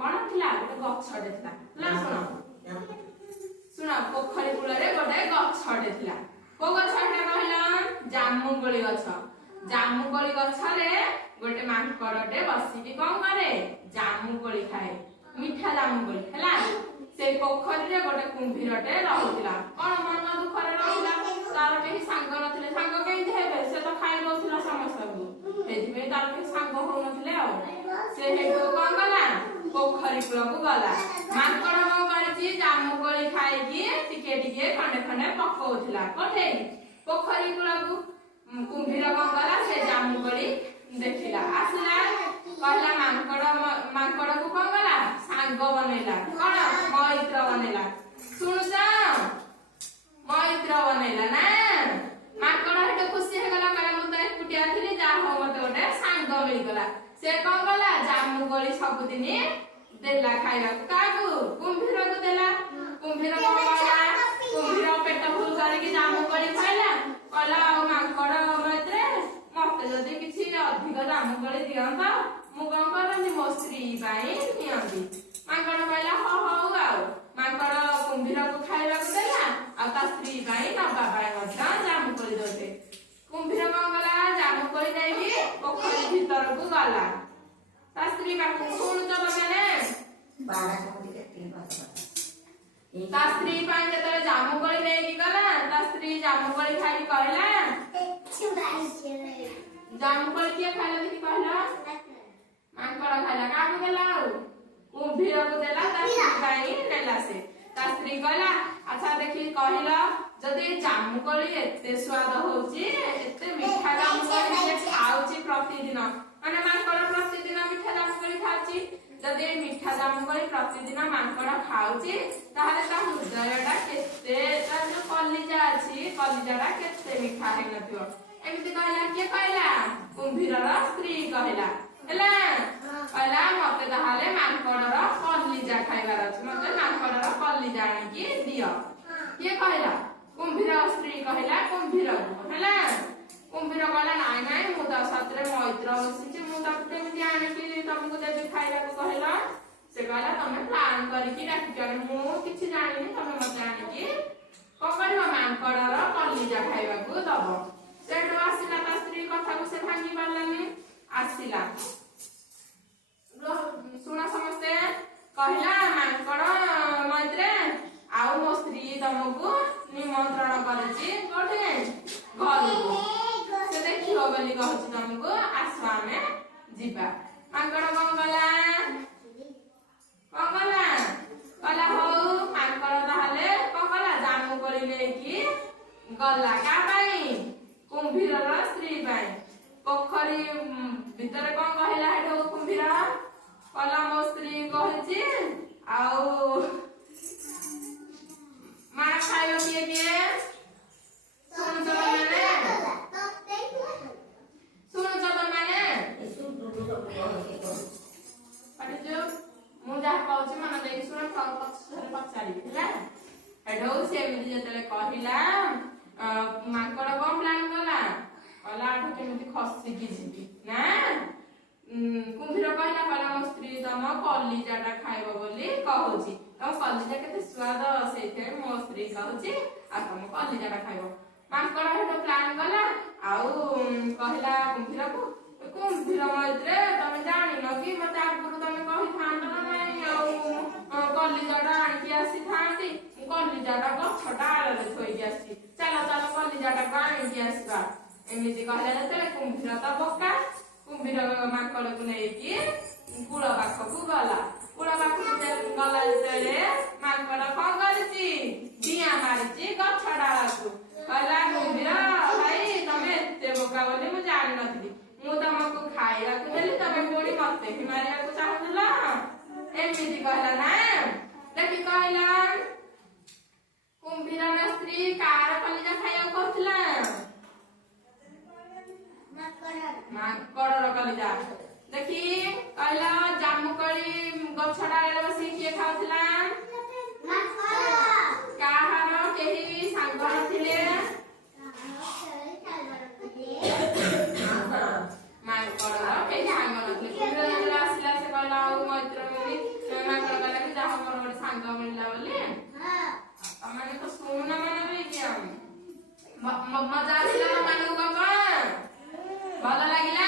कौन थिला गोटे गछटे थिला ना सुनो सुनो पोखरी कूलरे गोटे गछटे थिला को गछटे कहला जामुकोली गछ जामुकोली गछरे गोटे मांकड़टे बसिकी कौन करे जामुकोली खाए मिठा जामुकोली हैला से पोखरी रे गोटे कुंभीरटे रहउतिला कोन मन दुख रे रहउला तार केही सांग नथिले सांग केही हेबे से तो खाइ दउतिला समस्त को एथि में तार केही सांग हो नथिले आ से हेडो कोन गला पोखरी कूल को गला मांकड़ को करछि जामुकोली खाइकी टिके टिके खंडे खंडे पकउतिला कोठे पोखरी कूल को कुंभीर कोन गला से जामुकोली देखिला आसला कहला मांकड़ को कोन गला सांग बनेला कोन मैत्र बनेला सुनुछ मैत्र बनेला ना मांकड़ हेटे खुशी हे गला कहला मु त एकुटिया थिली जा हो मते गोटे सांग मिल गला से कोन गला जामुकोली सब दिन देला खाइबा कागु कुंभीर को देला कुंभीर को गला कुंभीर पेट फुल करके जामुकोली खाइला कहला मांकड़ मैत्र मते जदी किछि अधिक जामुकोली दियंता मु कोन करनी मो स्त्री बाई नियंती मांकड़ कहला हो हो आउ मांकड़ कुंभीर को खाइबा को देला आ ता स्त्री बाई नबा बाई मध्य जामुकोली दोते कुंभीर कोन गला जामुकोली देबी पोखरी भीतर को गला ता स्त्री बा सुन तो तमे बाड़ा कोटी के बात ता स्त्री पाई जतरे जामुकोली देगी गला ता स्त्री जामुकोली खाई कहला जामुकोली के खाइला देखि कहला मांकड़ खाइला काबू गेला कुंभीर को देला ता स्त्री बाई नेला से ता स्त्री कहला अच्छा देखि कहला जदी जामुकोली एते स्वाद होची एते मीठा जामुकोली जे खाउची प्रतिदिन माने मांकड़ प्रतिदिन मीठा जामुकोली खाउची जदी मीठा जामुकोली प्रतिदिन मांकड़ खाउची ताहाले ता हृदयटा केते ता जो कलिजा अछि कलिजाटा केते मीठा हे नथियो एमिति कहला के कहला कुंभीरर स्त्री कहला हैला कहला मते ताहाले मांकड़र कलिजा खाइबार अछि मते मांकड़र कलिजा आनिकी दियो के कहला कुंभीर स्त्री कहला कुंभीर हैला कुंभीर कहला नाइ नाइ मु त साथरे मैत्र बसिछि मु त केमिति आनिकी तुमको देबी खाइबा को कहला से कहला तमे प्लान करिकी राखिछन मु किछि जानिनी तमे मते आनिकी पकड़िबा मांकड़र कलिजा खाइबा को दबो सेठो आसिला ता स्त्री कथा को से भांगी पारलानी आसिला सुना समस्ते कहला मांकड़ मैत्र आउ मो स्त्री तुमको निमंत्रण करछि कोठे घर को से देखियो बोली कहछि तुमको आसो आमे जिबा मांकड़ कोन गला कहला हो मांकड़ ताहाले कोन गला जामुकोली लेकी गला का पाई कुंभीरर स्त्री पाई पोखरी भीतर कोन कहला हेठो कुंभीर कहला मो स्त्री कहछि आउ मां खाइयो किए किए सुन तो माने अरे जो मु जा कहछि मन देई सुन पछारी हैला हेडो से एमिति जतले कहिला मांकड़ कोन प्लान कला कहला आठो केमिति खसी की जिबी ना कुंभीर कहला कहला मो स्त्री तम कलिजाटा खाइबो बोली कहउछि तम कलिजा केते स्वाद सेते मो स्त्री कहउछि आ तम कलिजाटा खाइबो मांकड़ हेडो प्लान कला आउ कहला कुंभीर को कुंभीर मैत्रे तमे जानिनो कि मते आगुरु तमे कहि थांत ना नै आउ कलिजाटा आनिकी आसी थांती कलिजाटा गछटा आले थोइ आसी चलो चलो कलिजाटा आनिकी आसीबा एमिति कहला जते कुंभीर त बक्का कुंभीर मांकड़ को नेकी कूल पाखकु गला कूल पाखकु गला जते मांकड़ कोन करछि दिया मारिछि गछटा को कहला कुंभीर भाई तमे एते बोका बोली मु जानि नथि मु तुमको खाइबा को देली तमे कोडी मते ही मारिया को चाहुला एमिति कहला ना देखि कहला कुंभीर स्त्री कार कलिजा खाइयो कहथला मांकड़ कलिजा देखि कहला जामुकोली गछडा रे बसी के खाउथला काहार केही सांग नथिले मांकड़ केही सांग नथिले कुंभीर आसिला से कहला मैत्र बोली ମଜା ଆସିଲା ନା ମାନିକୁ ବାପା ଭଲ ଲାଗିଲା